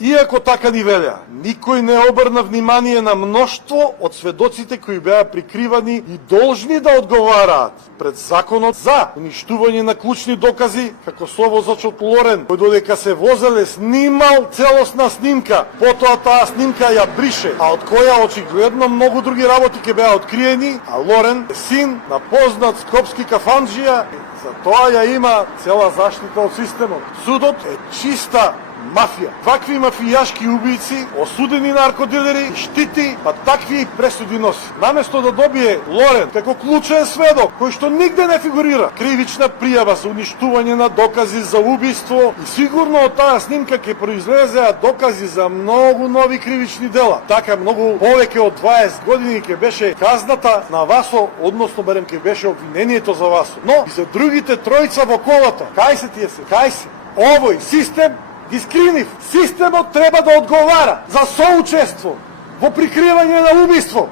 Иако така ни велеа, никој не обрна внимание на мноштво од сведоците кои беа прикривани и должни да одговараат пред законот за уништување на клучни докази, како совозачот Лорен, кој додека се возеле снимал целосна снимка, потоа таа снимка ја брише, а од која очигледно многу други работи ќе беа откриени, а Лорен е син на познат скопски кафанџија, за тоа ја има цела заштита од системот. Судот е чиста мафија. Вакви мафијашки убијци, осудени наркодилери, штити, па такви пресуди носи. Наместо да добие Лорен како клучен сведок, кој што нигде не фигурира, кривична пријава за уништување на докази за убиство и сигурно од таа снимка ќе произлезеа докази за многу нови кривични дела. Така многу повеќе од 20 години ќе беше казната на Васо, односно барем ќе беше обвинението за Васо. Но и за другите тројца во колата, кај се тие се? Кај се? Овој систем ги скринив. Системот треба да одговара за соучество во прикривање на убиство.